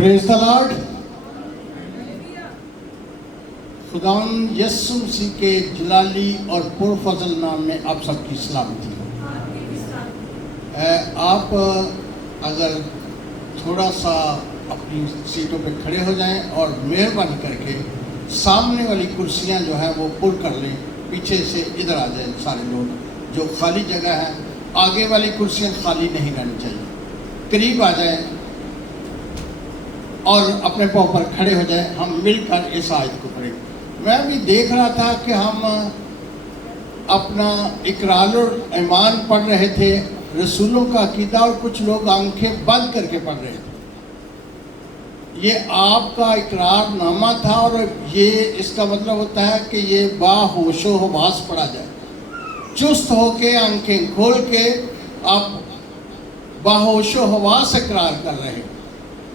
Praise the Lord. खुदावंद यीशु मसीह के जलाली और पुरफजल नाम में आप सबकी सलामती हो। आप अगर थोड़ा सा अपनी सीटों पे खड़े हो जाएं और मेहरबानी करके सामने वाली कुर्सियां जो है वो पुर कर लें, पीछे से इधर आ जाएं सारे लोग। जो खाली जगह है आगे वाली कुर्सियां खाली नहीं रहनी चाहिए, करीब आ जाएं और अपने पाँव पर खड़े हो जाएं। हम मिलकर इस आयत को पढ़ें। मैं भी देख रहा था कि हम अपना इकरार और ईमान पढ़ रहे थे, रसूलों का अकीदा, और कुछ लोग आंखें बंद करके पढ़ रहे थे। ये आपका इकरारनामा था और ये इसका मतलब होता है कि ये बाहोशो हवास पढ़ा जाए। चुस्त होके आंखें खोल के आप बाहोशो हवास इकरार कर रहे हैं,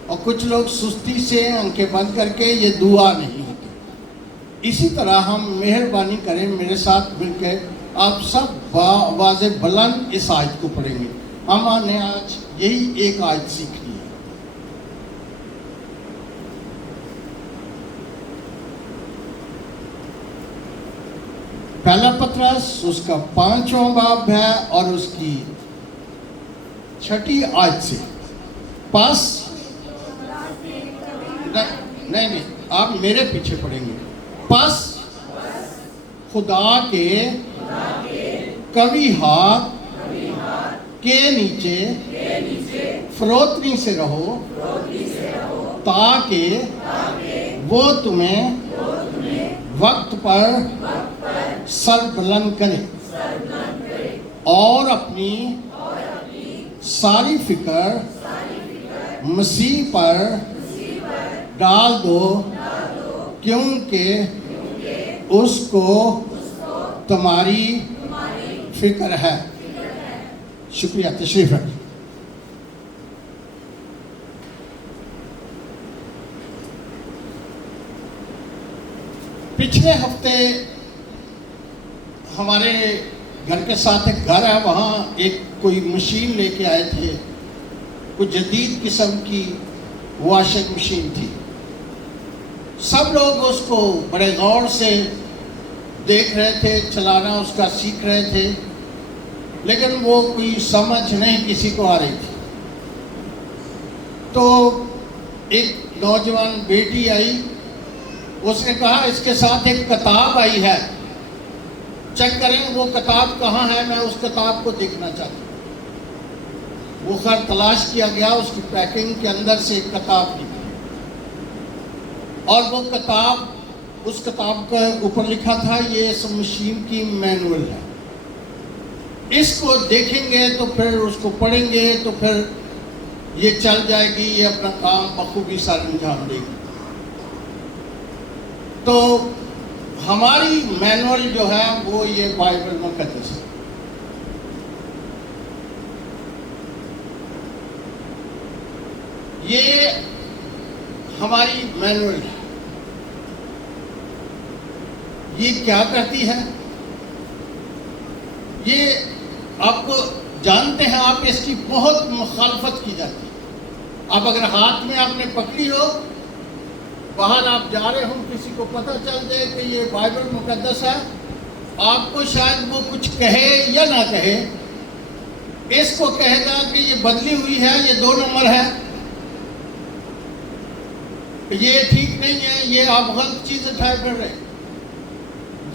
और कुछ लोग सुस्ती से आंखें बंद करके, ये दुआ नहीं होती। इसी तरह हम मेहरबानी करें, मेरे साथ मिलकर आप सब आवाज़े बुलंद इस आयत को पढ़ेंगे। हमने आज यही एक आयत सीखनी है। पहला पत्रस उसका 5वां बाब है और उसकी 6ठी आयत से पास नहीं, आप मेरे पीछे पढ़ेंगे। पास खुदा के कवि हाथ के नीचे फरोतनी से रहो, ताकि वो तुम्हें वक्त पर सर बुलंद करे और अपनी सारी फिक्र मसीह पर डाल दो, क्योंकि उसको तुम्हारी फिक्र है। शुक्रिया। तशरीफ है। पिछले हफ्ते हमारे घर के साथ एक घर है, वहाँ एक कोई मशीन लेके आए थे, कुछ जदीद किस्म की वॉशिंग मशीन थी। सब लोग उसको बड़े गौर से देख रहे थे, चलाना उसका सीख रहे थे, लेकिन वो कोई समझ नहीं किसी को आ रही थी। तो एक नौजवान बेटी आई, उसने कहा इसके साथ एक किताब आई है, चेक करें वो किताब कहाँ है, मैं उस किताब को देखना चाहती हूँ। वो खैर तलाश किया गया, उसकी पैकिंग के अंदर से एक किताब निकली और वो किताब, उस किताब के ऊपर लिखा था ये इस मशीन की मैनुअल है, इसको देखेंगे तो फिर उसको पढ़ेंगे तो फिर ये चल जाएगी, ये अपना काम बखूबी सर अंजाम देगी। तो हमारी मैनुअल जो है वो ये बाइबल मुकद्दस है। ये हमारी मैनुअल है। ये क्या करती है, ये आपको जानते हैं आप, इसकी बहुत मुखालफत की जाती है। अब अगर हाथ में आपने पकड़ी हो, बाहर आप जा रहे हो, किसी को पता चल जाए कि ये बाइबल मुकद्दस है, आपको शायद वो कुछ कहे या ना कहे, इसको कहेगा कि ये बदली हुई है, ये 2 नंबर है, ये ठीक नहीं है, ये आप गलत चीज़ उठाए फिर रहे।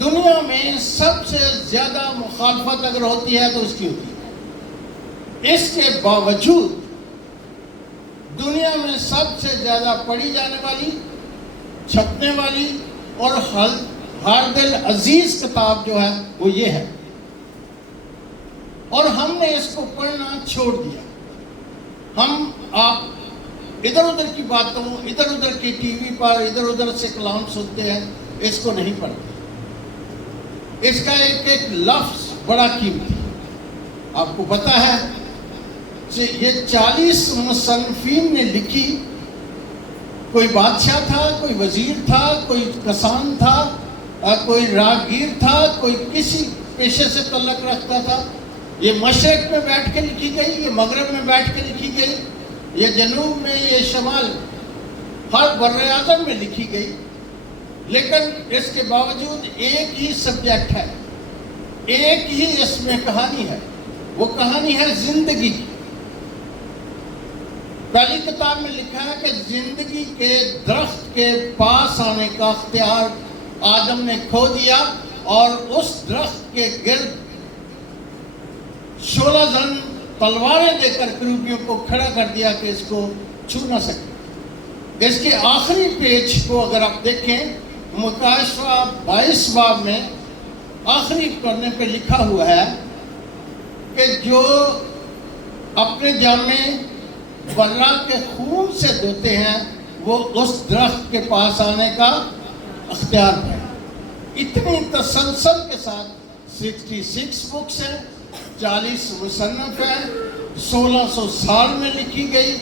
दुनिया में सबसे ज़्यादा मुखालफत अगर होती है तो उसकी होती है। इसके बावजूद दुनिया में सबसे ज़्यादा पढ़ी जाने वाली, छपने वाली और हर दिल अजीज किताब जो है वो ये है, और हमने इसको पढ़ना छोड़ दिया। हम आप इधर उधर की बातों, इधर उधर की टीवी पर इधर उधर से कलाम सुनते हैं, इसको नहीं पढ़ते। इसका एक एक लफ्ज़ बड़ा कीमती, आपको पता है कि ये 40 मुसन्निफीन ने लिखी। कोई बादशाह था, कोई वजीर था, कोई किसान था, कोई राहगीर था, कोई किसी पेशे से तल्लक रखता था। ये मशरक में बैठ के लिखी गई, ये मगरब में बैठ के लिखी गई, ये जनूब में, ये शमाल, हर बर्रे आज़म में लिखी गई, लेकिन इसके बावजूद एक ही सब्जेक्ट है, एक ही इसमें कहानी है। वो कहानी है जिंदगी की। पहली किताब में लिखा है कि जिंदगी के दरख्त के पास आने का अख्तियार आदम ने खो दिया और उस दरख्त के गिर्द 16 जन तलवारें देकर करूबियों को खड़ा कर दिया कि इसको छू ना सके। इसके आखिरी पेज को अगर आप देखें, मुकाशवा 22 बाब में आखिरी पन्ने पे लिखा हुआ है कि जो अपने जामे बर्रा के खून से धोते हैं वो उस दरख्त के पास आने का अख्तियार है। इतनी तसलसल के साथ 66 बुक्स हैं, 40 मुसन्नफ हैं, 1600 साल में लिखी गई,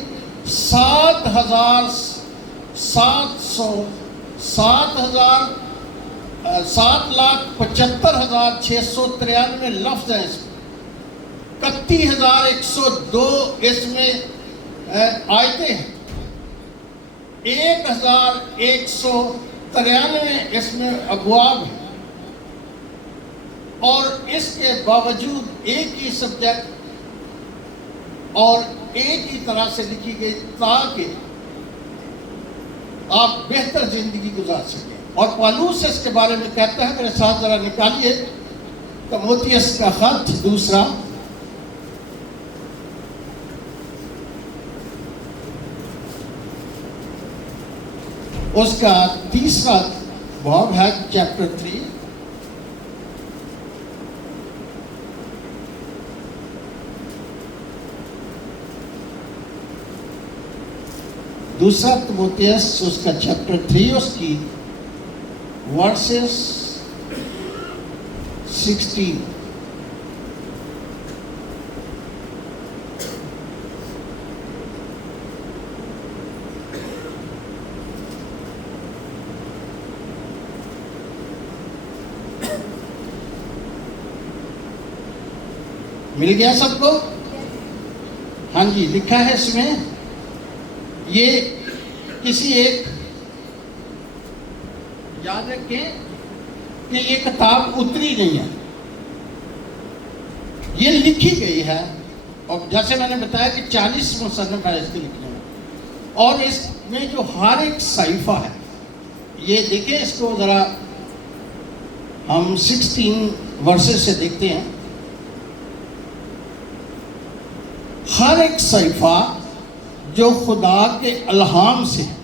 7,75,693 लफ्ज हैं इसमें, 31,102 इसमें आयतें हैं, 1,193 इसमें अबवाब हैं। और इसके बावजूद एक ही सब्जेक्ट और एक ही तरह से लिखी गई ताकि आप बेहतर जिंदगी गुजार सकें। और पौलुस इसके बारे में कहता है, मेरे साथ जरा निकालिए तीमुथियुस का खत दूसरा, उसका तीसरा बाब है, चैप्टर 3। दूसरा तीमुथियुस उसका चैप्टर 3 उसकी वर्सेस 16। मिल गया सबको? हाँ जी, लिखा है इसमें, ये किसी एक, याद रखें कि ये किताब उतरी नहीं है, ये लिखी गई है। और जैसे मैंने बताया कि 40 मुसन्नफ है इसके लिखने में, और इसमें जो हर एक सहीफा है, ये देखिए, इसको ज़रा हम 16 वर्सेस से देखते हैं। हर एक सहीफा जो खुदा के इल्हाम से है,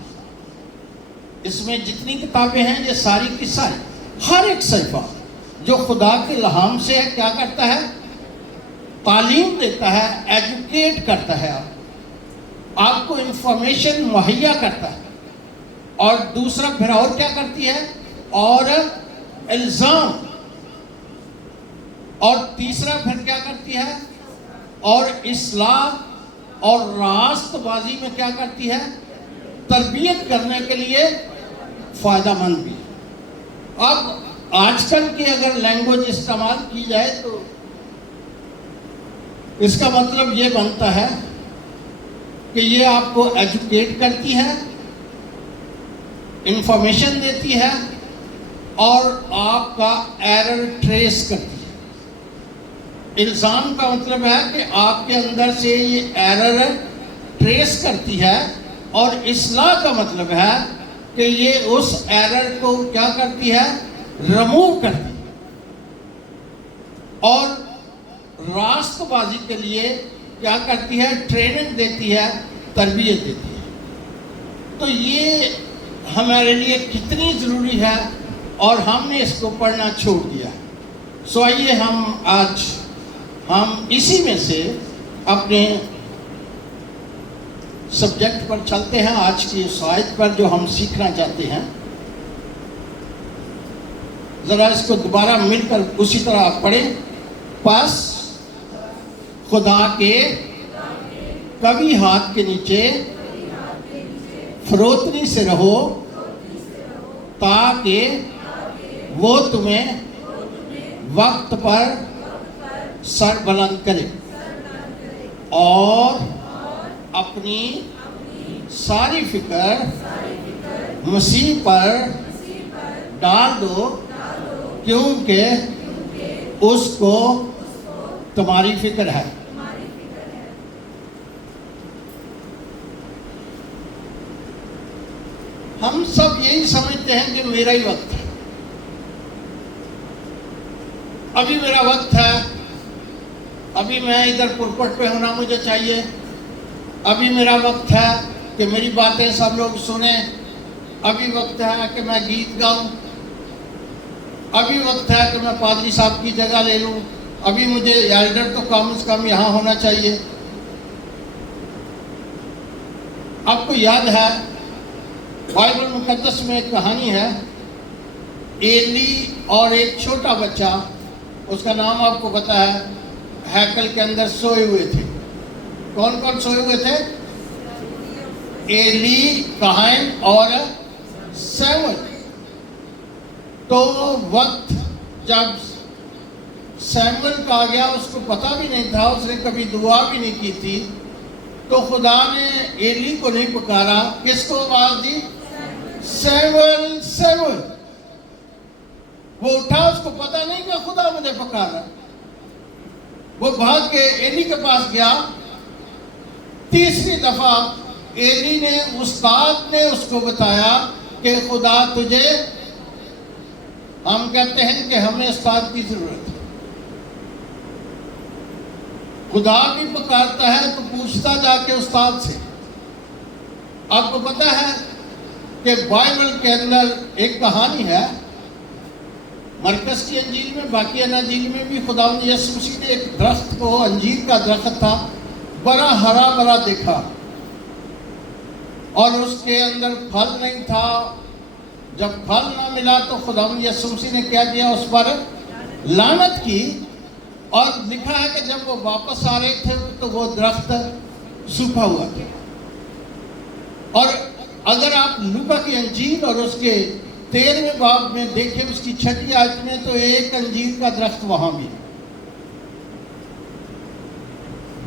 इसमें जितनी किताबें हैं ये सारी की सारी, हर एक सहीफा जो खुदा के इल्हाम से है, क्या करता है? तालीम देता है, एजुकेट करता है, आपको इंफॉर्मेशन मुहैया करता है। और दूसरा फिर और क्या करती है? और इल्ज़ाम। और तीसरा फिर क्या करती है? और इस्लाह और रास्तबाजी में क्या करती है? तरबियत करने के लिए फ़ायदामंद भी। अब आजकल की अगर लैंग्वेज इस्तेमाल की जाए तो इसका मतलब ये बनता है कि ये आपको एजुकेट करती है, इंफॉर्मेशन देती है और आपका एरर ट्रेस करती है। इल्ज़ाम का मतलब है कि आपके अंदर से ये एरर ट्रेस करती है, और इस्लाह का मतलब है कि ये उस एरर को क्या करती है? रिमूव करती है। और रास्तबाजी के लिए क्या करती है? ट्रेनिंग देती है, तरबियत देती है। तो ये हमारे लिए कितनी ज़रूरी है और हमने इसको पढ़ना छोड़ दिया है। सो आइए हम इसी में से अपने सब्जेक्ट पर चलते हैं, आज की इस आयत पर जो हम सीखना चाहते हैं। ज़रा इसको दोबारा मिलकर उसी तरह पढ़ें। पास खुदा के कभी हाथ के नीचे फरोतनी से रहो, ताकि वो तुम्हें वक्त पर सर बुलंद करे और अपनी सारी फिक्र मसीह पर डाल दो, क्योंकि उसको तुम्हारी फिक्र है। हम सब यही समझते हैं कि मेरा ही वक्त है, अभी मेरा वक्त है, अभी मैं इधर पुरपट पे होना मुझे चाहिए, अभी मेरा वक्त है कि मेरी बातें सब लोग सुने, अभी वक्त है कि मैं गीत गाऊं, अभी वक्त है कि मैं पादरी साहब की जगह ले लूं, अभी मुझे एल्डर तो कम से कम यहाँ होना चाहिए। आपको याद है बाइबल मुकद्दस में एक कहानी है, एली और एक छोटा बच्चा, उसका नाम आपको पता है, हैकल के अंदर सोए हुए थे। कौन कौन सोए हुए थे? एली, कायन और सैमुअल। तो वक्त जब सैमुअल का आ गया, उसको पता भी नहीं था, उसने कभी दुआ भी नहीं की थी, तो खुदा ने एली को नहीं पुकारा, किसको आवाज दी? Samuel, Samuel. वो उठा, उसको पता नहीं कि खुदा मुझे पुकारा। वो भाग के एली के पास गया। तीसरी दफा एली ने, उस्ताद ने उसको बताया कि खुदा तुझे, हम कहते हैं कि हमें उस्ताद की जरूरत है। खुदा भी पुकारता है तो पूछता जाके उस्ताद से। आपको पता है कि बाइबल के अंदर एक कहानी है, मरकस की अंजील में, बाकी अंजील में भी, खुदा यीशु मसीह ने एक दरख्त को, अंजीर का दरख्त था, बड़ा हरा भरा देखा और उसके अंदर फल नहीं था। जब फल ना मिला तो खुदा यीशु मसीह ने क्या किया? उस पर लानत की। और लिखा है कि जब वो वापस आ रहे थे तो वो दरख्त सूखा हुआ था। और अगर आप लूका की अंजीर और उसके 13वें बाब में देखें, उसकी 6ठी आयत में, तो एक अंजीर का दरख्त वहां भी,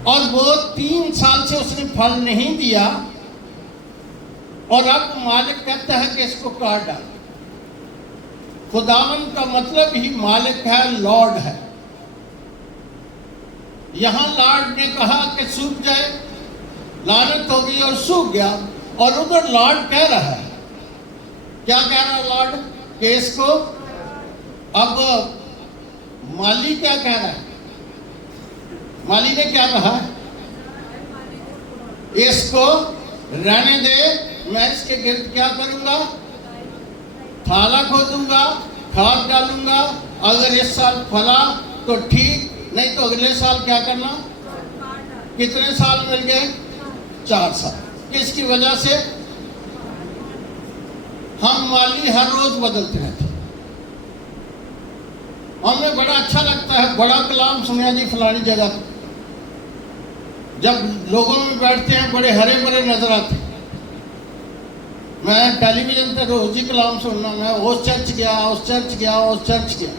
और वो 3 साल से उसने फल नहीं दिया, और अब मालिक कहता है कि इसको काट डाल। खुदावन का मतलब ही मालिक है, लॉर्ड है। यहां लॉर्ड ने कहा कि सूख जाए, लानत हो गई और सूख गया, और उधर लॉर्ड कह रहा है, क्या कह रहा है लॉर्ड? कि इसको, अब माली क्या कह रहा है? माली ने क्या कहा? इसको रहने दे, मैं इसके गिर्द क्या करूंगा? थाला खोदूंगा, खाद डालूंगा, अगर इस साल फला तो ठीक, नहीं तो अगले साल क्या करना? कितने साल मिल गए? 4 साल। किसकी वजह से? हम माली हर रोज बदलते रहते। हमें बड़ा अच्छा लगता है, बड़ा कलाम सुनिया जी फलानी जगह, जब लोगों में बैठते हैं बड़े हरे भरे नजर आते। मैं टेलीविजन पर रोज ही कलाम सुनना, मैं उस चर्च गया, उस चर्च गया, उस चर्च गया।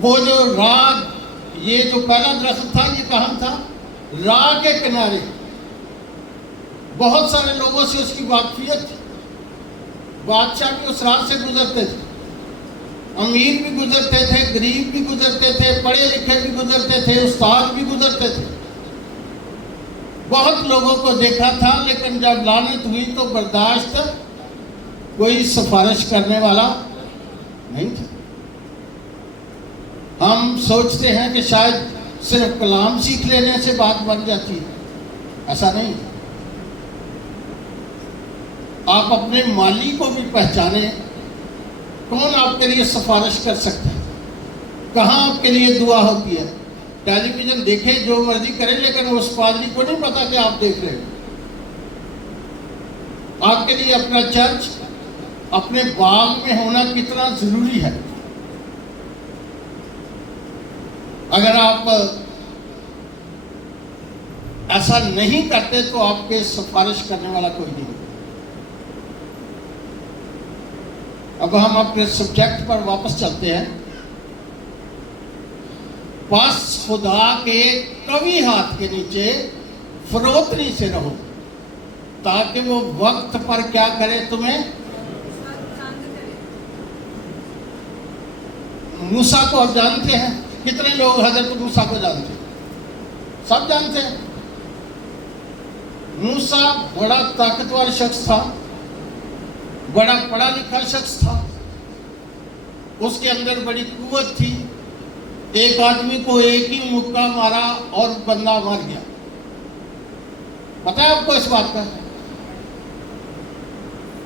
वो जो राग, ये जो पहला दरख्त था, ये कहाँ था? राह के किनारे। बहुत सारे लोगों से उसकी वाकफियत थी। बादशाह भी उस राह से गुजरते थे, अमीर भी गुजरते थे, गरीब भी गुजरते थे, पढ़े लिखे भी गुजरते थे, उस्ताद भी गुजरते थे। बहुत लोगों को देखा था, लेकिन जब लानत हुई तो बर्दाश्त, कोई सिफारिश करने वाला नहीं था। हम सोचते हैं कि शायद सिर्फ कलाम सीख लेने से बात बन जाती है, ऐसा नहीं। आप अपने माली को भी पहचाने। कौन आपके लिए सिफारिश कर सकता है? कहाँ आपके लिए दुआ होती है? टेलीविजन देखे, जो मर्जी करें, लेकिन उस पादरी को नहीं पता कि आप देख रहे हो। आपके लिए अपना चर्च, अपने बाग में होना कितना जरूरी है। अगर आप ऐसा नहीं करते तो आपके सिफारिश करने वाला कोई नहीं। अब हम अपने सब्जेक्ट पर वापस चलते हैं। बस खुदा के कवी हाथ के नीचे फरोतनी से रहो। ताकि वो वक्त पर क्या करे तुम्हें। मूसा को आप जानते हैं, कितने लोग हजरत मूसा को जानते हैं? सब जानते हैं। मूसा बड़ा ताकतवर शख्स था, बड़ा पढ़ा लिखा शख्स था, उसके अंदर बड़ी कुव्वत थी। एक आदमी को एक ही मुक्का मारा और बंदा मर गया। पता है आपको इस बात का?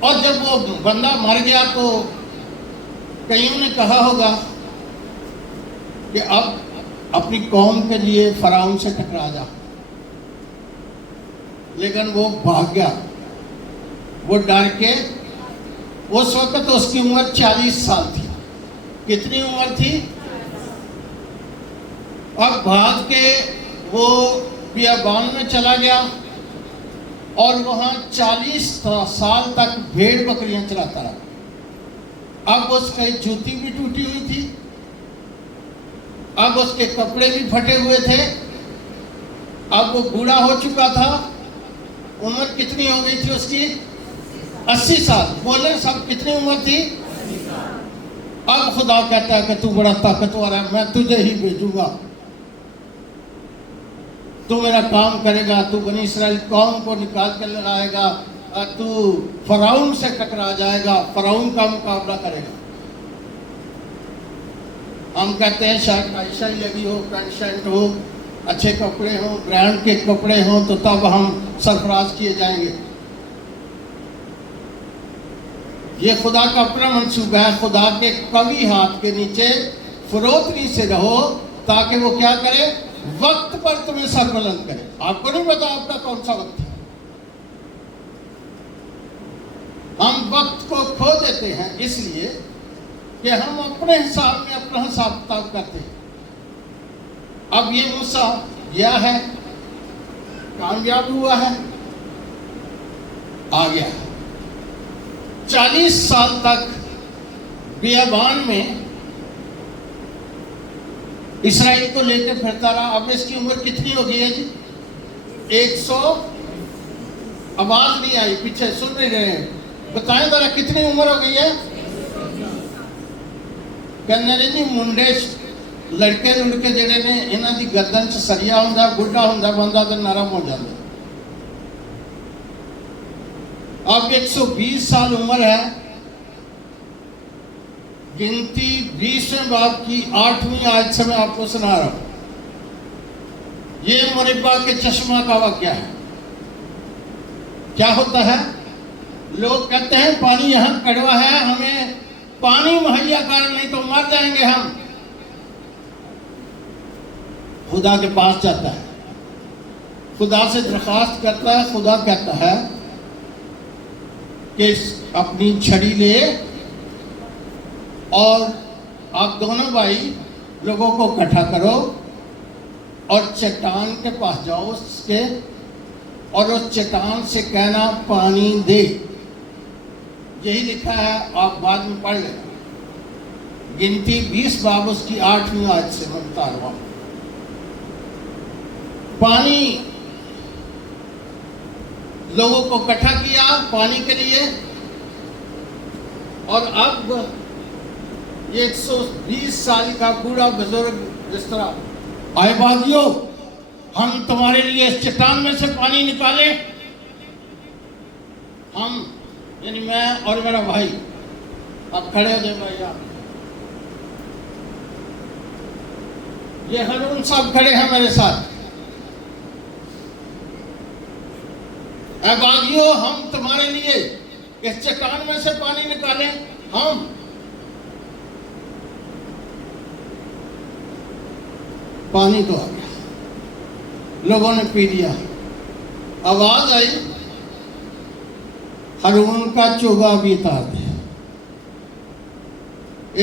और जब वो बंदा मर गया तो कईयों ने कहा होगा कि अब अपनी कौम के लिए फराउन से टकरा जा, लेकिन वो भाग गया। वो डर के, उस वक्त उसकी उम्र 40 साल थी। कितनी उम्र थी? अब भाग के वो बियाबान में चला गया और वहां 40 साल तक भेड़ बकरियां चलाता रहा। अब उसकी जूती भी टूटी हुई थी, अब उसके कपड़े भी फटे हुए थे, अब वो बूढ़ा हो चुका था। उम्र कितनी हो गई थी उसकी? 80 साल। बोले सब कितनी उम्र थी? अब खुदा कहता है कि तू बड़ा ताकतवर है, मैं तुझे ही भेजूंगा, तू मेरा काम करेगा, तू बनी इस्राएल कौम को निकाल कर लाएगा, तू फराउन से टकरा जाएगा, फराउन का मुकाबला करेगा। हम कहते हैं शायद पैसा लगी हो, पैंट शर्ट हो, अच्छे कपड़े हो, ब्रांड के कपड़े हो, तो तब हम सरफराज किए जाएंगे। ये खुदा का अपना मंसूबा है। खुदा के कवी हाथ के नीचे फरोतनी से रहो ताकि वो क्या करे? वक्त पर तुम्हें सर बुलंद करे। आपको नहीं पता आपका कौन सा वक्त है। हम वक्त को खो देते हैं इसलिए कि हम अपने हिसाब में अपना हिसाब किताब करते हैं। अब ये मूसा गया है, कामयाब हुआ है, आ गया। 40 साल तक बियाबान में इसराइल को लेकर फिरता रहा। अब इसकी उम्र कितनी हो गई है जी? 100। आवाज नहीं आई, पीछे सुन नहीं रहे हैं, बताएं जरा कितनी उम्र हो गई है? कहने जी मुंडे लड़के लुड़के जेडे ने इन्हां दी गर्दन च सरिया हुंदा, बुढ़ा हुंदा बंदा तो नरम हो जाता। अब 120 साल उम्र है। गिनती 20वें बाब की 8वीं आयत से मैं आपको सुना रहा हूं। ये मरिबा के चश्मा का वाक्या है। क्या होता है? लोग कहते हैं पानी यहां कड़वा है, हमें पानी मुहैया कर, नहीं तो मर जाएंगे हम। खुदा के पास जाता है, खुदा से दरखास्त करता है। खुदा कहता है कि अपनी छड़ी ले और आप दोनों भाई लोगों को इकट्ठा करो और चट्टान के पास जाओ उसके, और उस चट्टान से कहना पानी दे। यही लिखा है, आप बाद में पढ़ लें। गिनती 20 बाब उसकी 8वीं आयत से मैं बता रहा हूं। पानी लोगों को इकट्ठा किया पानी के लिए, और अब ये 120 साल का बूढ़ा बुजुर्ग इस तरह आए, बागियों हम तुम्हारे लिए इस चट्टान में से पानी निकाले। हम यानी मैं और मेरा भाई, अब खड़े हो जाए भैया। ये हारून साहब खड़े हैं मेरे साथ। बागियों हम तुम्हारे लिए इस चट्टान में से पानी निकालें। हम पानी तो आ गया, लोगों ने पी लिया। आवाज आई, हारून का चोगा भी उतार दे,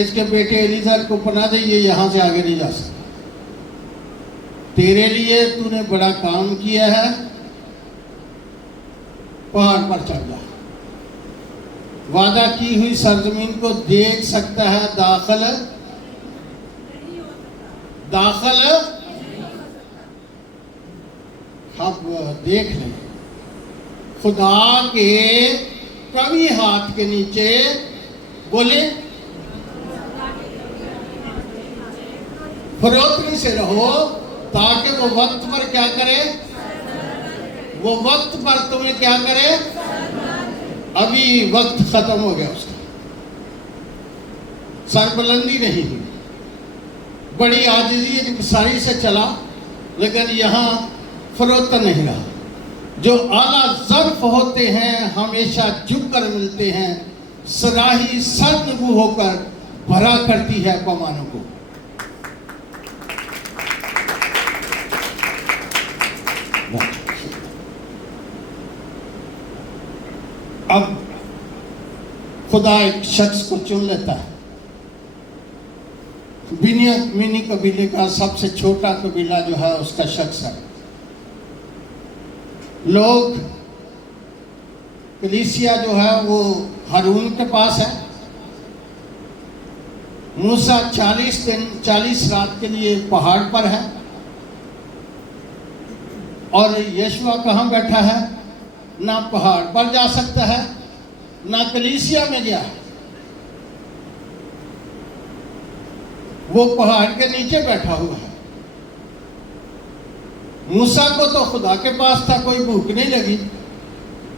इसके बेटे एलीजर को पना दे, ये यहां से आगे नहीं जा सकता। तेरे लिए तूने बड़ा काम किया है, पहाड़ पर चढ़ जा। वादा की हुई सरजमीन को देख सकता है, दाखिल अब देख ले। खुदा के कवि हाथ के नीचे, बोले फरोतनी से रहो ताकि वो वक्त पर क्या करे, वो वक्त पर तुम्हें क्या करे। अभी वक्त खत्म हो गया उसका, सरबुलंदी नहीं हुई, बड़ी आजिज़ी इंकिसारी से चला, लेकिन यहाँ फरोतन नहीं रहा। जो आला ज़र्फ होते हैं हमेशा झुक कर मिलते हैं, सराही सदगु होकर भरा करती है पैमानों को। अब खुदा एक शख्स को चुन लेता है। बिन्यामीनी कबीले का सबसे छोटा कबीला जो है उसका शख्स है। लोग, कलीसिया जो है वो हारून के पास है। मूसा 40 दिन 40 रात के लिए पहाड़ पर है, और यीशुआ कहाँ बैठा है? ना पहाड़ पर जा सकता है, ना कलीसिया में गया, वो पहाड़ के नीचे बैठा हुआ है। मूसा को तो खुदा के पास था, कोई भूख नहीं लगी,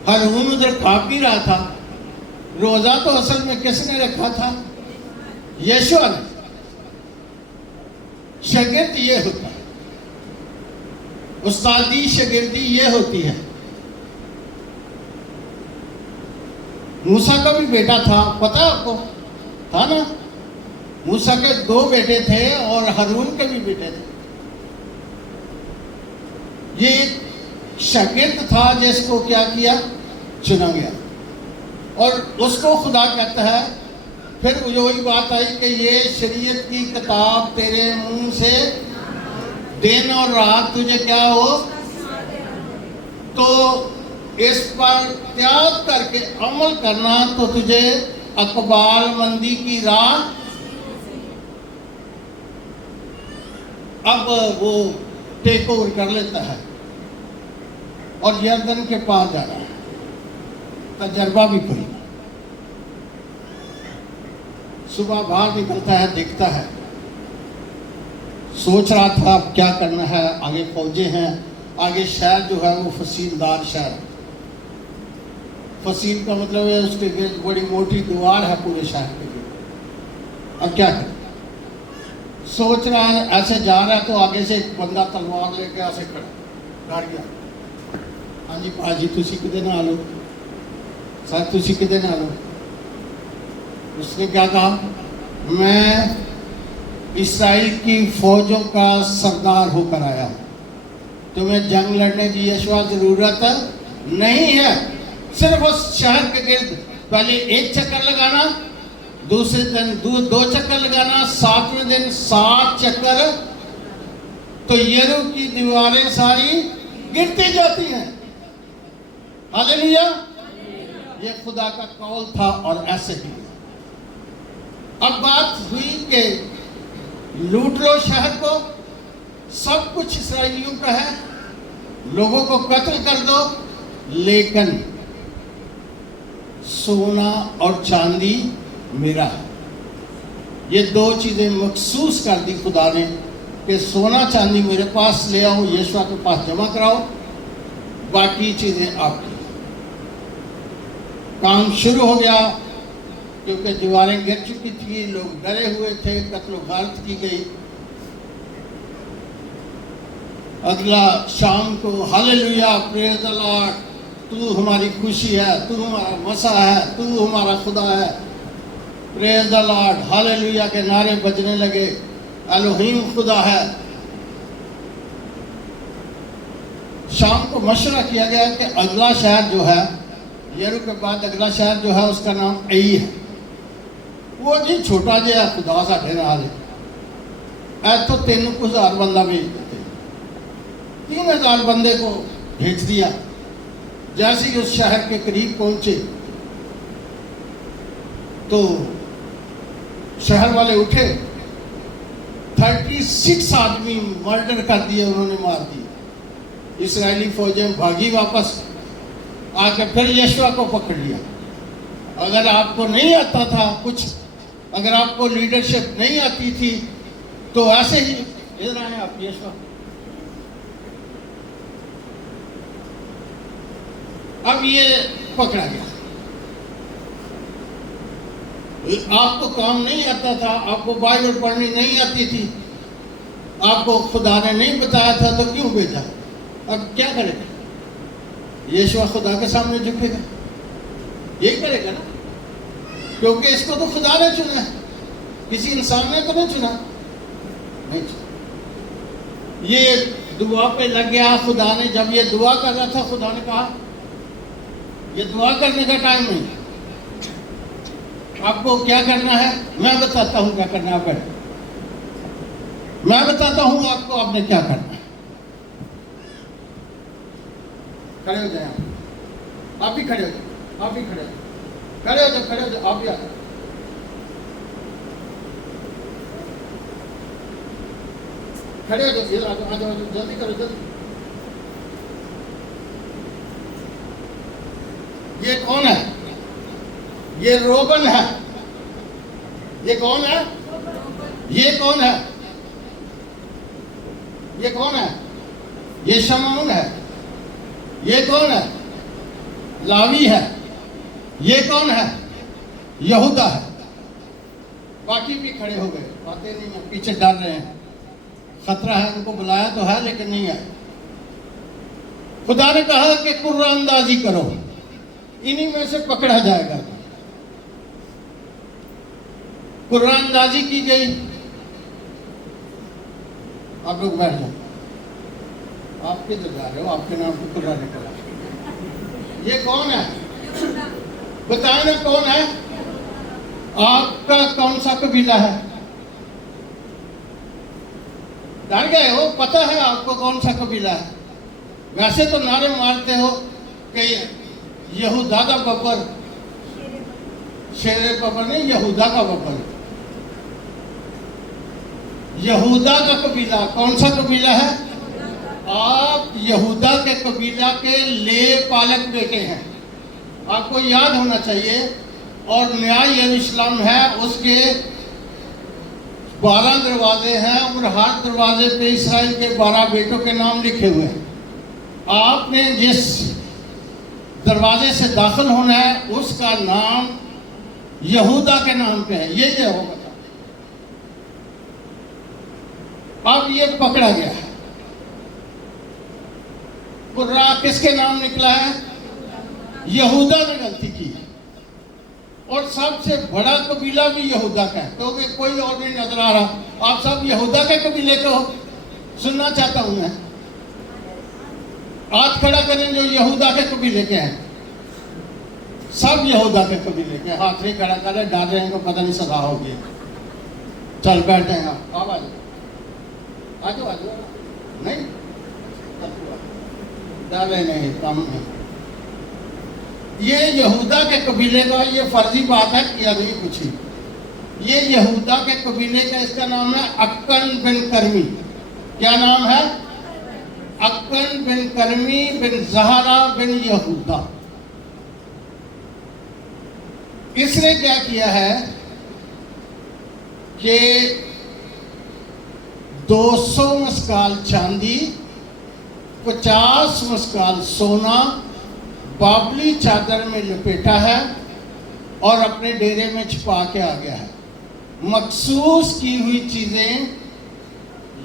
हारून उधर खा पी रहा था। रोजा तो असल में किसने रखा था? यीशुआ ने। शागिर्द ये होता है, उस्तादी शागिर्दी ये होती है। मूसा का भी बेटा था, पता है आपको? था ना? मूसा के 2 बेटे थे और हारून के भी बेटे थे। ये एक शागिर्द था जिसको क्या किया? चुना गया, और उसको खुदा कहता है। फिर वही बात आई कि ये शरीयत की किताब तेरे मुंह से दिन और रात तुझे क्या हो, तो इस पर त्याग करके अमल करना तो तुझे अकबाल मंदी की राह। अब वो टेक ओवर कर लेता है और यर्दन के पार जा रहा है। तजर्बा भी कोई, सुबह बाहर निकलता है, देखता है, सोच रहा था अब क्या करना है। आगे फौजें हैं, आगे शहर जो है वो फसीलदार शहर। फसील का मतलब है उसके गिर्द बड़ी मोटी दीवार है पूरे शहर के गिर्द। अब क्या करें? सोच रहा है, ऐसे जा रहा है तो आगे से एक बंदा तलवार लेके ऐसे खड़ा डर गया। हाँ जी भाजी तुसी किधर ना लो, सर तुसी किधर ना लो। उसने क्या कहा? मैं इस्राइल की फौजों का सरदार होकर आया हूँ, तुम्हें जंग लड़ने की यशवा जरूरत नहीं है। सिर्फ उस शहर के गिर्द पहले 1 चक्कर लगाना, दूसरे दिन 2 चक्कर लगाना, 7वें दिन 7 चक्कर, तो यरीहो की दीवारें सारी गिरती जाती हैं। हालेलुया! ये खुदा का कौल था और ऐसे ही। अब बात हुई कि लूट लो शहर को, सब कुछ इस्राएलियों का है, लोगों को कत्ल कर दो, लेकिन सोना और चांदी मेरा है। ये 2 चीजें मखसूस कर दी खुदा ने कि सोना चांदी मेरे पास ले आओ, यीशुआ के पास जमा कराओ, बाकी चीजें आपकी। काम शुरू हो गया, क्योंकि दीवारें गिर चुकी थी, लोग डरे हुए थे, कत्ल गारत की गई। अगला शाम को हालेलुया प्रेज़ द लॉर्ड, तू हमारी खुशी है, तू हमारा मसा है, तू हमारा खुदा है, प्रेज़ द लॉर्ड, हालेलुया के नारे बजने लगे। एलोहीम खुदा है। शाम को मशवरा किया गया कि अगला शहर जो है, यरीहो के बाद अगला शहर जो है उसका नाम आई है। वो जी छोटा जहा खुदा साढ़े नाल है, तो 3000 बंदा भेज देते, 3000 बंदे को भेज दिया। जैसे ही उस शहर के करीब पहुंचे तो शहर वाले उठे, 36 आदमी मर्डर कर दिए, उन्होंने मार दिए। इस्राएली फौजें भागी वापस, आके फिर यीशु को पकड़ लिया। अगर आपको नहीं आता था कुछ, अगर आपको लीडरशिप नहीं आती थी, तो ऐसे ही इधर आए आप यीशु। अब ये पकड़ा गया। आपको काम नहीं आता था, आपको बाइबल पढ़नी नहीं आती थी, आपको खुदा ने नहीं बताया था, तो क्यों भेजा? अब क्या करेगा? यीशु खुदा के सामने झुकेगा, यही करेगा ना, क्योंकि इसको तो खुदा ने चुना है, किसी इंसान ने तो नहीं चुना। नहीं चुना। ये दुआ पे लग गया। खुदा ने जब ये दुआ कर रहा था, खुदा ने कहा ये दुआ करने का टाइम नहीं, आपको क्या करना है मैं बताता हूं क्या करना है। मैं बताता हूं आपको आपने क्या करना है। खड़े हो जाए, आप भी खड़े हो जाओ, आप भी खड़े हो जाओ, खड़े हो जाओ, खड़े हो जाओ, आप भी आ जाओ, खड़े हो जाओ, आ जाओ, जल्दी करो, जल्दी। ये कौन है? ये रोबन है। ये कौन है? ये कौन है? ये कौन है? ये शमौन है। ये कौन है? लावी है। ये कौन है? यहूदा है। बाकी भी खड़े हो गए, बातें नहीं है, पीछे डाल रहे हैं, खतरा है, उनको बुलाया तो है लेकिन नहीं है। खुदा ने कहा कि कुर्रानंदाजी करो, इन्हीं में से पकड़ा जाएगा। कुर्रानंदाजी की गई। आप लोग बैठ जाओ। आप किधर जा रहे हो? आपके नाम पे कुर्रा निकला। ये कौन है? बताए ना कौन है? आपका कौन सा कबीला है? डर गए हो? पता है आपको कौन सा कबीला है? वैसे तो नारे मारते हो कि यहूदा का बब्बर, शेरे बब्बर नहीं, यहूदा का बब्बर। यहूदा का कबीला कौन सा कबीला है? आप यहूदा के कबीला के ले पालक बेटे हैं, आपको याद होना चाहिए। और न्याय यरूशलेम है, उसके 12 दरवाजे हैं और हर दरवाजे पे इस्राएल के 12 बेटों के नाम लिखे हुए हैं। आपने जिस दरवाजे से दाखिल होना है उसका नाम यहूदा के नाम पे है। ये होगा। अब ये पकड़ा गया है। कुर्रा किसके नाम निकला है? यहूदा ने गलती की है। और सबसे बड़ा कबीला भी यहूदा का है, क्योंकि तो कोई और नहीं नजर आ रहा। आप सब यहूदा के कबीले के हो? सुनना चाहता हूं मैं। हाथ खड़ा करें जो यहूदा के कबीले के हैं। सब यहूदा के कबीले के हाथ नहीं खड़ा करें, डाल रहे हैं तो पता नहीं सजा होगी। चल बैठते हैं आप, आ जाओ, आ जाओ। नहीं डाले नहीं, कम है। ये यहूदा के कबीले का ये फर्जी बात है, किया नहीं कुछ ही। ये यहूदा के कबीले का, इसका नाम है अक्कन बिन कर्मी। क्या नाम है? अक्कन बिन कर्मी बिन ज़हरा बिन यहूदा। इसने क्या किया है कि 200 मस्काल चांदी, 50 मस्काल सोना बाबली चादर में लपेटा है और अपने डेरे में छिपा के आ गया है। मखसूस की हुई चीजें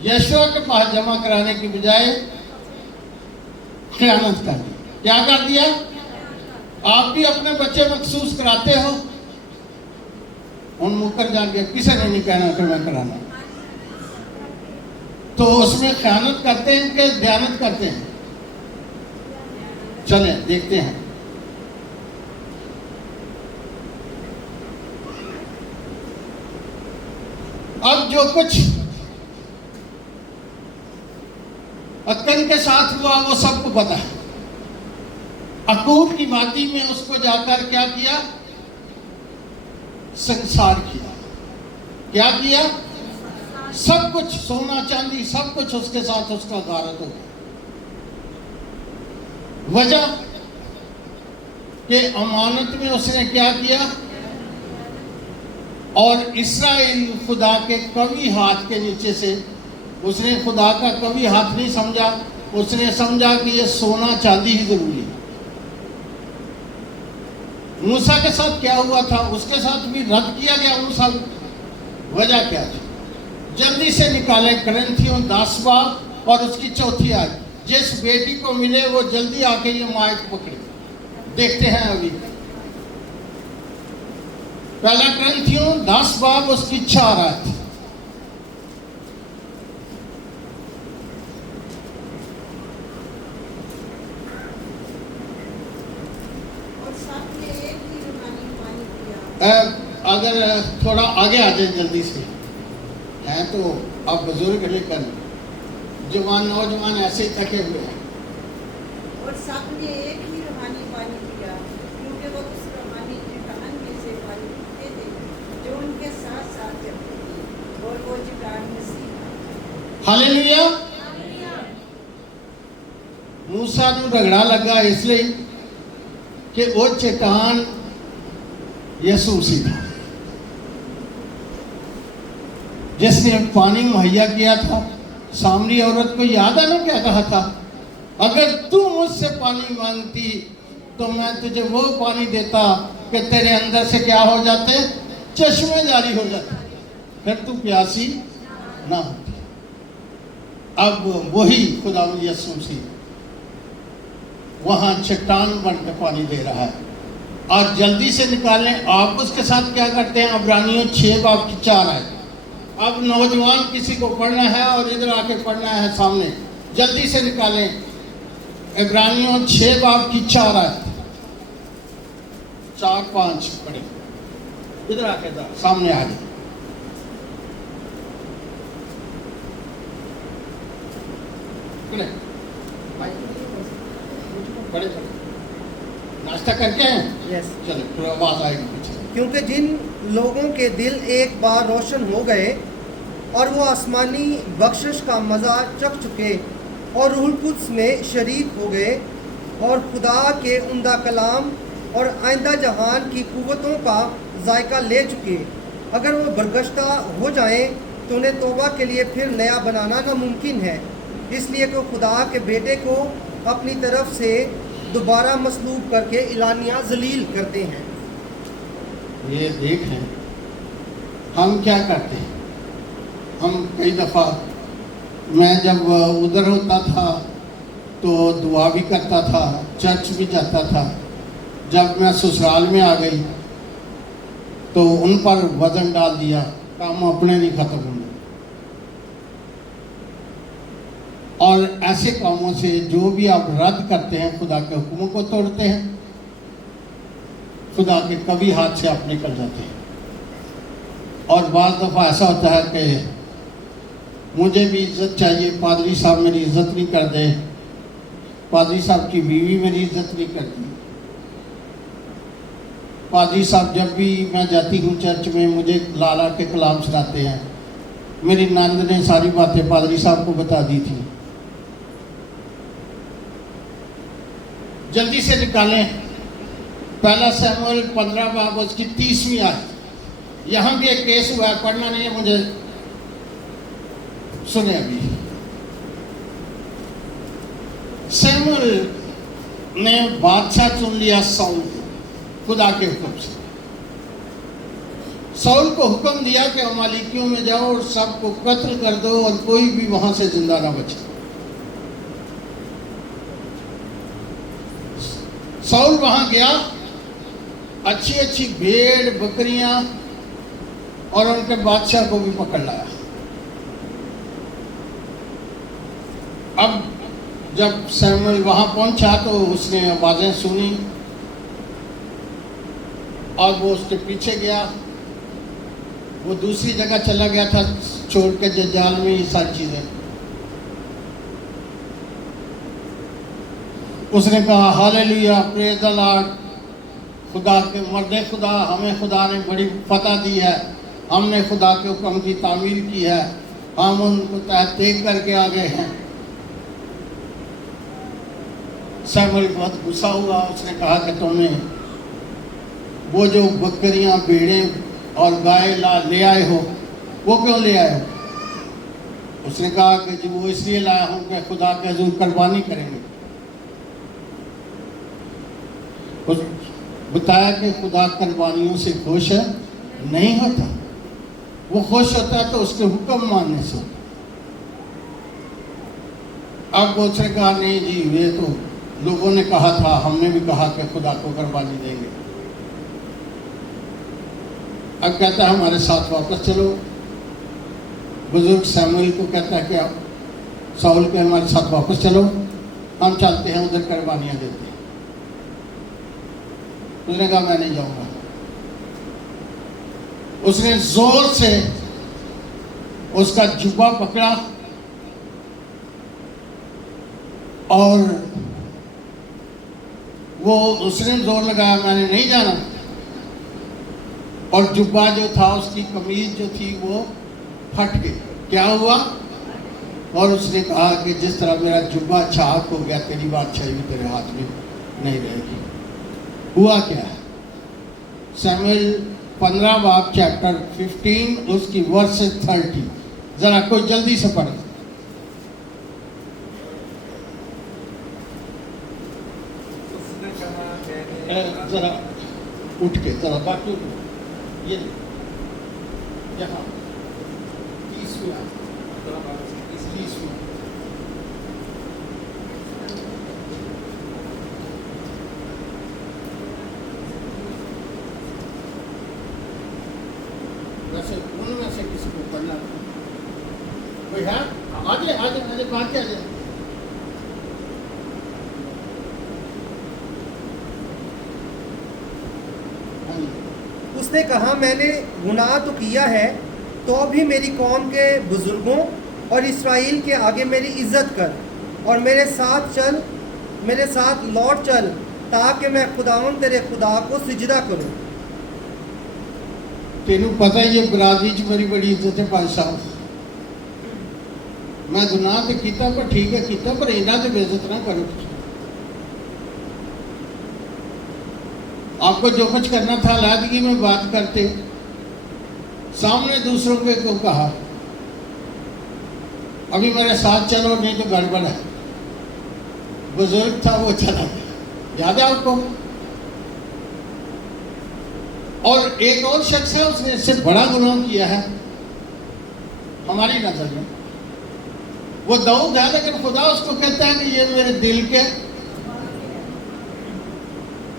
यशवा के पास जमा कराने की बजाय खयानत कर दी। क्या कर दिया? आप भी अपने बच्चे मखसूस कराते हो, उन मुकर जान के किसी ने नहीं कहना कि मैं कराना, तो उसमें खयानत करते हैं कि दयानत करते हैं। चले देखते हैं। अब जो कुछ अक्कन के साथ हुआ वो सबको पता है। अकूब की वादी में उसको जाकर क्या किया? संसार किया। क्या किया? सब कुछ, सोना चांदी सब कुछ उसके साथ उसका गारत हो गया। वजह के अमानत में उसने क्या किया, और इस्राएल खुदा के कभी हाथ के नीचे से, उसने खुदा का कभी हाथ नहीं समझा, उसने समझा कि ये सोना चांदी ही जरूरी है। मूसा के साथ क्या हुआ था, उसके साथ भी रद्द किया गया मूसा। वजह क्या थी? जल्दी से निकाले करंथियों 10 बाब और उसकी 4 आयत। जिस बेटी को मिले वो जल्दी आके ये मायत पकड़े। देखते हैं अभी पहला करंथियों 10 बाब उसकी 4 आयत। अगर थोड़ा आगे आ जाए जल्दी से, हैं तो आप बुजुर्ग लेकर जवान नौजवान ऐसे ही थके हुए हैं। और सबने एक ही रूहानी पानी पिया, क्योंकि वो उस रूहानी चट्टान में से पानी पीते थे जो उनके साथ साथ चलती थी, और वो चट्टान मसीह। हालेलुया। मूसा ਨੂੰ रगड़ा लगा इसलिए कि वो चट्टान यीशु मसीह था, जिसने पानी मुहैया किया था। सामरी औरत को याद है ना क्या कहा था, अगर तू मुझसे पानी मांगती तो मैं तुझे वो पानी देता कि तेरे अंदर से क्या हो जाते, चश्मे जारी हो जाते, फिर तू प्यासी ना होती। अब वही खुदा यीशु मसीह वहां चट्टान बनकर पानी दे रहा है। और जल्दी से निकालें। आप उसके साथ क्या करते हैं, इब्रानियों 6 बाब की 4 आयत। अब नौजवान किसी को पढ़ना है और इधर आके पढ़ना है सामने, जल्दी से निकालें। इब्रानियों 6 बाब की 4 आयत, 4-5 पढ़े। इधर आके सामने आ जाए। बड़े नाश्ता करके हैं? यस। चलो थोड़ा आवाज आएगी पीछे। क्योंकि जिन लोगों के दिल एक बार रोशन हो गए और वो आसमानी बख्शिश का मज़ा चख चुके और रूहुल कुद्स में शरीक हो गए और खुदा के उम्दा कलाम और आइंदा जहान की कुव्वतों का जायका ले चुके, अगर वो बरगश्ता हो जाएं तो उन्हें तौबा के लिए फिर नया बनाना नामुमकिन है, इसलिए कि खुदा के बेटे को अपनी तरफ से दोबारा मसलूब करके इलानिया जलील करते हैं। ये देखें हम क्या करते हैं। हम कई दफ़ा, मैं जब उधर होता था तो दुआ भी करता था, चर्च भी जाता था। जब मैं ससुराल में आ गई तो उन पर वजन डाल दिया, काम अपने नहीं ख़त्म होंगे। और ऐसे कामों से जो भी आप रद्द करते हैं, खुदा के हुक्मों को तोड़ते हैं, खुदा के कभी हाथ से आप निकल जाते हैं। और बाज़ दफ़ा ऐसा होता है कि मुझे भी इज़्ज़त चाहिए, पादरी साहब मेरी इज़्ज़त नहीं कर दे, पादरी साहब की बीवी मेरी इज़्ज़त नहीं करती। पादरी साहब जब भी मैं जाती हूँ चर्च में मुझे लाला के कलाम सुनाते हैं। मेरी नंद ने सारी बातें पादरी साहब को बता दी थी। जल्दी से निकालें पहला शमूएल 15 बाब उसकी 30वीं आयत। यहाँ भी एक केस हुआ है, पढ़ना नहीं है मुझे, सुने अभी। शमूएल ने बादशाह चुन लिया साउल को, खुदा के हुक्म से। साउल को हुक्म दिया कि अमालिकियों में जाओ और सबको कत्ल कर दो और कोई भी वहां से जिंदा ना बचे। साउल वहां गया, अच्छी अच्छी भेड़ बकरियां और उनके बादशाह को भी पकड़ लाया। अब जब शमूएल वहां पहुंचा तो उसने आवाजें सुनी और वो उसके पीछे गया। वो दूसरी जगह चला गया था छोड़ के जंजाल में ये सारी चीजें। उसने कहा हालेलुया, प्रेज द लॉर्ड, खुदा के मर्दे खुदा, हमें खुदा ने बड़ी फतह दी है, हमने खुदा के हुक्म की तामील की है, हम उनको तहकीक करके आ गए हैं। शमूएल बहुत गुस्सा हुआ, उसने कहा कि तुमने वो जो बकरियां, भेड़ें और गाय ले आए हो, वो क्यों ले आए हो? उसने कहा कि जी वो इसलिए लाया हूं कि खुदा के हुजूर कुर्बानी करेंगे। बताया कि खुदा कुर्बानियों से खुश नहीं होता, वो खुश होता है तो उसके हुक्म मानने से। अब उसने कहा नहीं जी, ये तो लोगों ने कहा था, हमने भी कहा कि खुदा को कुर्बानी देंगे। अब कहता है हमारे साथ वापस चलो। बुजुर्ग शमूएल को कहता है कि आप शाऊल के हमारे साथ वापस चलो, हम चलते हैं उधर कुर्बानियां देते हैं। उसने कहा मैं नहीं जाऊंगा। उसने जोर से उसका जुब्बा पकड़ा और वो उसने जोर लगाया, मैंने नहीं जाना। और जुब्बा जो था, उसकी कमीज जो थी वो फट गई। क्या हुआ? और उसने कहा कि जिस तरह मेरा जुब्बा चाक हो गया, तेरी बादशाही भी तेरे हाथ में नहीं रहेगी। हुआ क्या? शमूएल 15 बाब चैप्टर 15 उसकी वर्स 30, जरा कोई जल्दी से पढ़े। जरा उठ के जरा बाकी ये यहाँ 30वां वैसे उनमें से किसी को पढ़ना कोई है? आगे आगे आगे बाकी आ जाए। उसने कहा मैंने गुनाह तो किया है, तो भी मेरी कौम के बुजुर्गों और इस्राएल के आगे मेरी इज्जत कर और मेरे साथ चल, मेरे साथ लौट चल, ताकि मैं खुदावन तेरे खुदा को सिजदा करूं। तेनू पता है ये बरादरी च मेरी बड़ी इज्जत है भाई साहब। मैं गुनाह तो किया पर ठीक है किया, पर इन्हों से बेइज्जत ना करो। आपको जो कुछ करना था अलहदगी में बात करते, सामने दूसरों को क्यों कहा अभी मेरे साथ चलो नहीं तो गड़बड़ है? बुजुर्ग था वो चला गया, याद है आपको? और एक और शख्स है, उसने इससे बड़ा गुनाह किया है हमारी नजर में। वो दाऊद है, लेकिन खुदा उसको कहता है कि ये मेरे दिल के।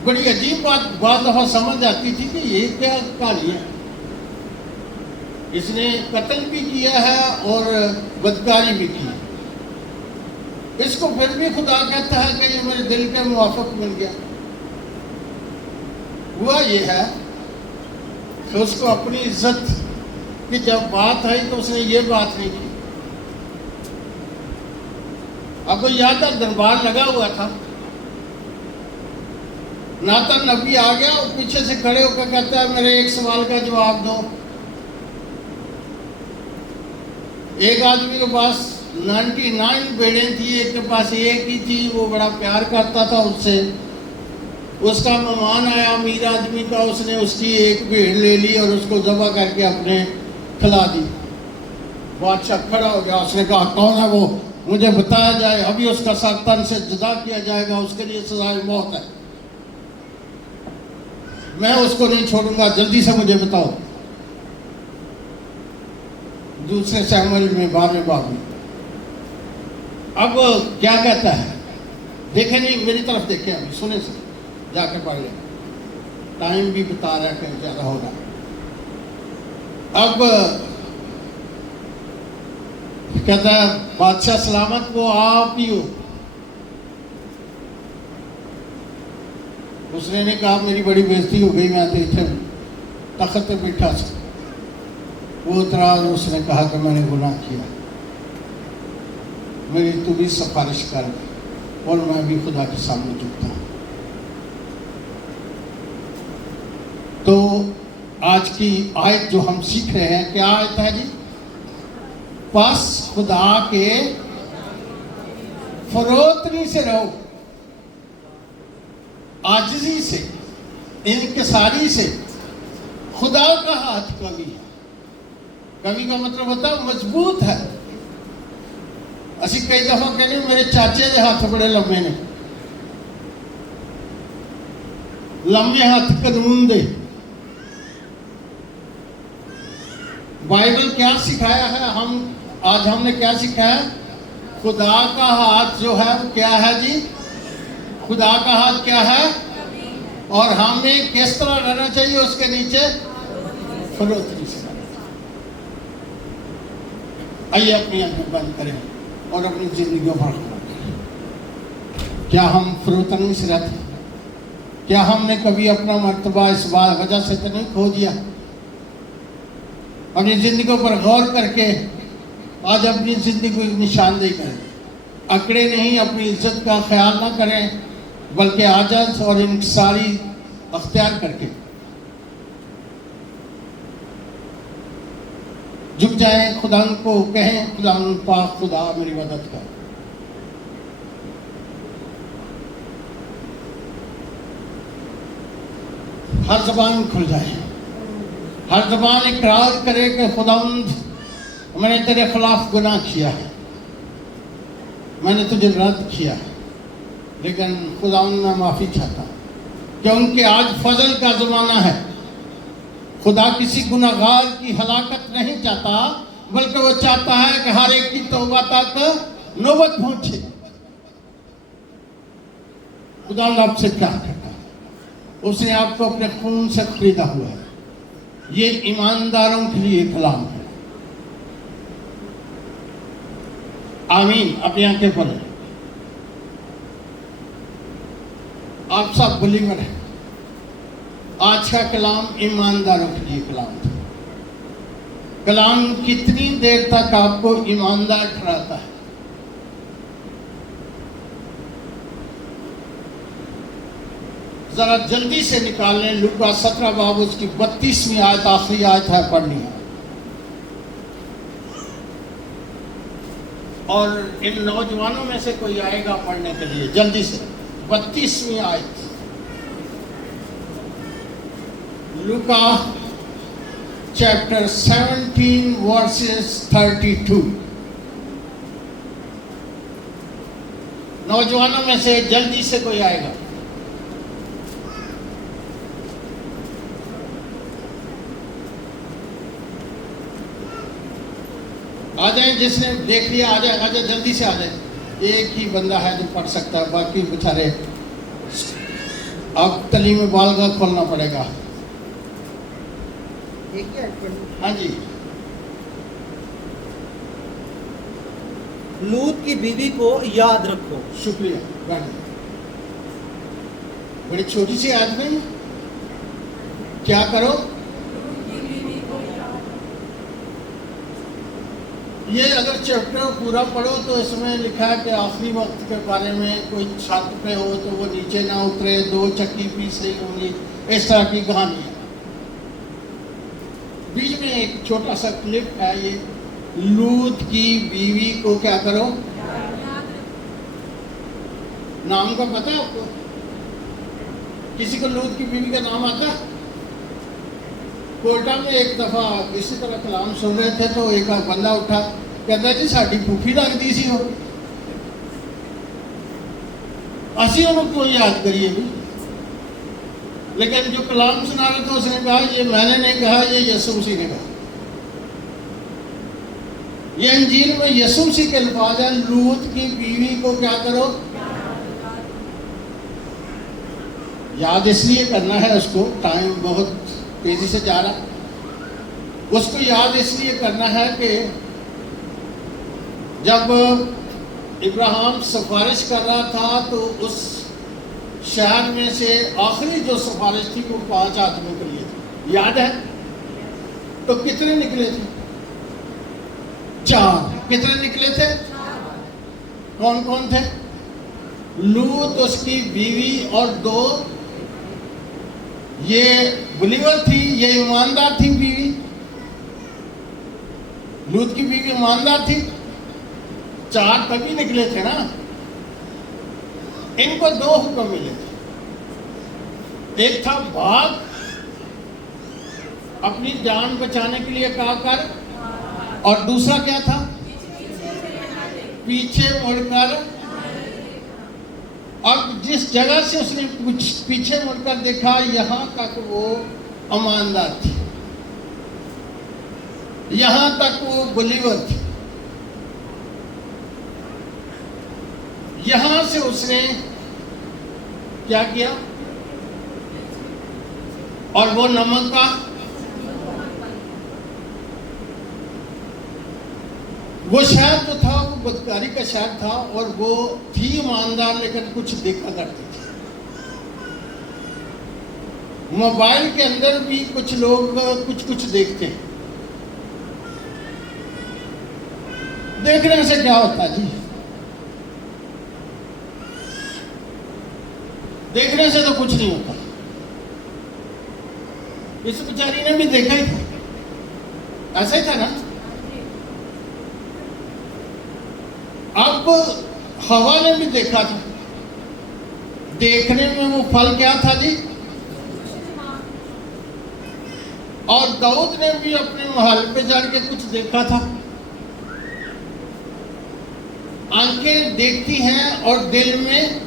बड़ी अजीब बात दफा समझ आती थी कि ये क्या कहानी है। इसने कत्ल भी किया है और बदकारी भी की, इसको फिर भी खुदा कहता है कि ये मेरे दिल के मुवाफिक मिल गया। हुआ ये है कि उसको अपनी इज्जत की जब बात आई तो उसने ये बात नहीं की। अब याद है दरबार लगा हुआ था, नातन नबी आ गया और पीछे से खड़े होकर कहता है मेरे एक सवाल का जवाब दो। एक आदमी के पास 99 भेड़ें थी, एक के पास एक ही थी, वो बड़ा प्यार करता था उससे। उसका मेहमान आया अमीर आदमी का, उसने उसकी एक भेड़ ले ली और उसको ज़बह करके अपने खिला दी। बादशाह खड़ा हो गया, उसने कहा कौन है वो, मुझे बताया जाए, अभी उसका सर तन से जुदा किया जाएगा, उसके लिए सजाए मौत है, मैं उसको नहीं छोड़ूंगा, जल्दी से मुझे बताओ। दूसरे शमूएल में 12वें बाब में अब क्या कहता है, देखे नहीं मेरी तरफ देखे, अभी सुने से जाके पढ़ ले, टाइम भी बता रहा है कि ज़्यादा होगा। अब कहता है बादशाह सलामत, वो आप ही हो। उसने ने कहा मेरी बड़ी बेइज्जती हो गई, मैं तो इतने तख्त पे बैठा था। वो उतरा और उसने कहा कि मैंने गुनाह किया, मेरी तू भी सिफारिश कर और मैं भी खुदा के सामने झुकता हूँ। तो आज की आयत जो हम सीख रहे हैं, क्या आयत है जी? बस खुदा के फरोतनी से रहो, आजिज़ी से, इनकिसारी से खुदा का हाथ कवि है। कवि का मतलब होता है मजबूत है। असी कई दफा कहने मेरे चाचे के हाथ बड़े लंबे ने, लंबे हाथ कानून दे। बाइबल क्या सिखाया है? आज हमने क्या सीखा है? खुदा का हाथ जो है वो क्या है जी? खुदा का हाथ क्या है? और हमें किस तरह रहना चाहिए उसके नीचे? फरोतनी से। आइए अपनी आंखें बंद करें और अपनी जिंदगियों पर क्या हम फरोतनी से रहते हैं? क्या हमने कभी अपना मर्तबा इस बात वजह से तो नहीं खो दिया? अपनी जिंदगियों पर गौर करके आज अपनी जिंदगी को निशानदेही करें। अकड़े नहीं, अपनी इज्जत का ख्याल ना करें, बल्कि आजाद और इंसारी अख्तियार करके झुक जाएं, खुदा को कहें, खुदा पाक खुदा मेरी मदद कर। हर जबान खुल जाए, हर जबान इकरार करे कि खुदावंद मैंने तेरे खिलाफ गुनाह किया है, मैंने तुझे रद्द किया है, लेकिन खुदावंद मैं माफ़ी चाहता कि उनके आज फजल का ज़माना है। खुदा किसी गुनाहगार की हलाकत नहीं चाहता, बल्कि वो चाहता है कि हर एक की तौबा तक नौबत पहुंचे। खुदा आपसे प्यार करता है, उसने आपको अपने खून से खरीदा हुआ है। ये ईमानदारों के लिए कलाम है। आमीन। अपनी आंखें खोलें। आप सब बलीवर हैं। आज का कलाम ईमानदारों के लिए कलाम था। कलाम कितनी देर तक आपको ईमानदार ठहराता है? जरा जल्दी से निकाल लें। लूका 17 बाब उसकी 32वीं आयत, आखिरी आयत है, पढ़नी है। और इन नौजवानों में से कोई आएगा पढ़ने के लिए? जल्दी से 32वीं आयत, लूका चैप्टर 17 वर्सेस 32। नौजवानों में से जल्दी से कोई आएगा? आ जाए, जिसने देख लिया आ जाए, आ जाए, जल्दी से आ जाए। एक ही बंदा है जो पढ़ सकता है, बाकी बेचारे अब तली में बालगा खोलना पड़ेगा। एक ही आयत पढ़नी। हाँ जी। लूत की बीवी को याद रखो। शुक्रिया। बैठिए। बड़ी छोटी सी आयत में क्या करो? ये अगर चैप्टर पूरा पढ़ो तो इसमें लिखा है कि आखिरी वक्त के बारे में, कोई छत पे हो तो वो नीचे ना उतरे, 2 चक्की पीस रही होंगी, इस तरह की कहानी है। बीच में एक छोटा सा क्लिप है, ये लूत की बीवी को क्या करो? नाम का पता है आपको? किसी को लूत की बीवी का नाम आता है? कोयटा में एक दफा इसी तरह कलाम सुन रहे थे तो एक बंदा उठा, कहता जी साड़ी फूफी लगती सी हो, असी उन्होंने क्यों याद करिए भी। लेकिन जो कलाम सुना रहे थे उसने कहा ये मैंने नहीं कहा, ये यीशु मसीह ने कहा। ये अंजील में यीशु मसीह के अल्फाज है, लूत की बीवी को क्या करो? याद इसलिए करना है उसको, टाइम बहुत तेजी से जा रहा। उसको याद इसलिए करना है कि जब इब्राहिम सिफारिश कर रहा था तो उस शहर में से आखिरी जो सिफारिश थी वो 5 आदमियों के लिए थी, याद है? तो कितने निकले थे? 4। कितने निकले थे? कौन कौन थे? लूत, उसकी बीवी और 2 ये बिलीवर थी, ये ईमानदार थी बीवी। लूत की बीवी ईमानदार थी। 4 तभी निकले थे ना। इनको 2 हुक्म मिले थे। एक था भाग, अपनी जान बचाने के लिए क्या कर, और दूसरा क्या था, पीछे मुड़कर। और जिस जगह से उसने कुछ पीछे मुड़कर देखा, यहां तक वो ईमानदार थी, यहां तक वो बिलीवर थी। यहां से उसने क्या किया, और वो नमक का, वो शहर जो था वो बदकारी का शहर था, और वो थी ईमानदार लेकिन कुछ देखा करती थी। मोबाइल के अंदर भी कुछ लोग कुछ कुछ देखते हैं। देखने से क्या होता है जी, देखने से तो कुछ नहीं होता। इस बेचारी ने भी देखा ही था, ऐसा ही था ना। अब हवा ने भी देखा था, देखने में वो फल क्या था जी, और दाऊद ने भी अपने महल पे जाके कुछ देखा था। आंखें देखती हैं और दिल में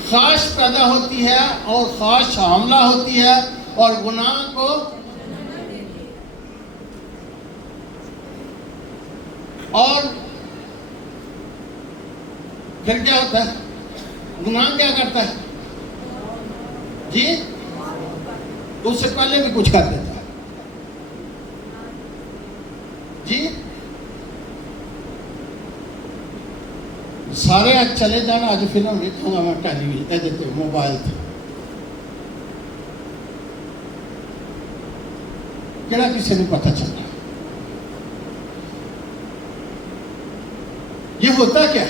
ख्वाहिश पैदा होती है, और ख्वाहिश हमला होती है, और गुनाह को और फिर क्या होता है, गुनाह क्या करता है जी, उससे पहले भी कुछ कर देता है जी। सारे आज चले जाना, आज फिल्म देखूंगा मैं टेलीविजन देते मोबाइल थे, केड़ा किसी ने पता चलता। ये होता क्या,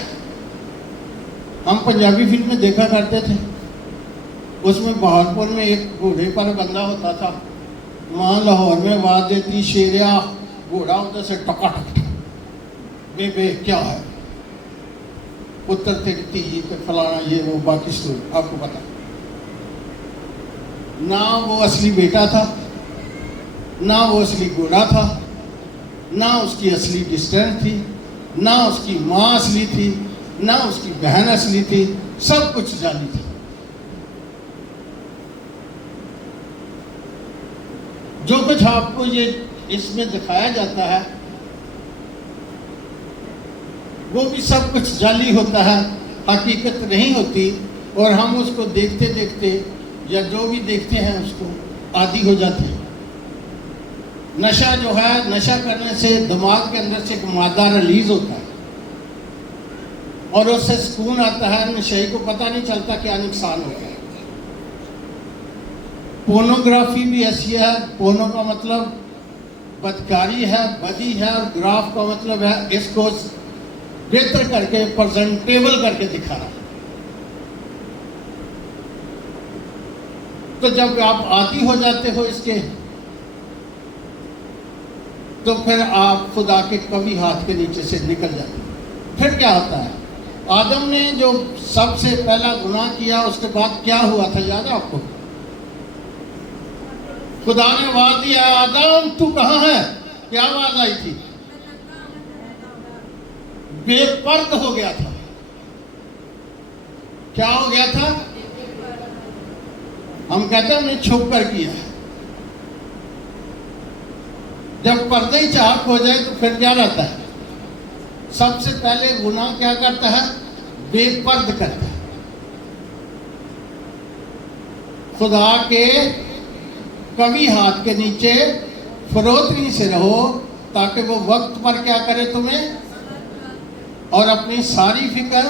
हम पंजाबी फिल्में देखा करते थे, उसमें बहारपुर में एक घोड़े पर बंदा होता था, वहां लाहौर में आवाज देती, शेरिया, घोड़ा होता से टका टक, बे क्या है, पुत्र तेरी धी तो फलाना ये वो, बाकी स्टोरी आपको पता। ना वो असली बेटा था, ना वो असली घोड़ा था, ना उसकी असली डिस्टेंस थी, ना उसकी माँ असली थी, ना उसकी बहन असली थी, सब कुछ जाली थी। जो कुछ आपको ये इसमें दिखाया जाता है वो भी सब कुछ जाली होता है, हकीकत नहीं होती, और हम उसको देखते देखते या जो भी देखते हैं उसको आदी हो जाते हैं। नशा जो है, नशा करने से दिमाग के अंदर से एक मादा रिलीज होता है और उससे सुकून आता है, नशे को पता नहीं चलता क्या नुकसान होता है। पोर्नोग्राफी भी ऐसी है, पोर्नो का मतलब बदकारी है, बदी है, और ग्राफ का मतलब है इसको बेहतर करके प्रेजेंटेबल करके दिखाना। तो जब आप आदी हो जाते हो इसके, तो फिर आप खुदा के कभी हाथ के नीचे से निकल जाते हो। फिर क्या होता है, आदम ने जो सबसे पहला गुनाह किया उसके बाद क्या हुआ था याद है आपको? खुदा ने आवाज दिया, आदम तू कहाँ है? क्या आवाज आई थी? बेपर्द हो गया था। क्या हो गया था? हम कहते हैं हमने छुप कर किया। जब पर्दे ही चाक हो जाए तो फिर क्या रहता है? सबसे पहले गुनाह क्या करता है? बेपर्द करता है। खुदा के कभी हाथ के नीचे फरोतनी से रहो ताकि वो वक्त पर क्या करे तुम्हें, और अपनी सारी फिक्र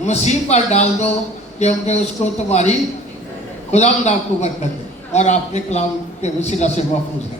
मसीह पर डाल दो क्योंकि उसको तुम्हारी खुदावंद आपको बरकत दे और आपके कलाम के वसीला से महफूज है।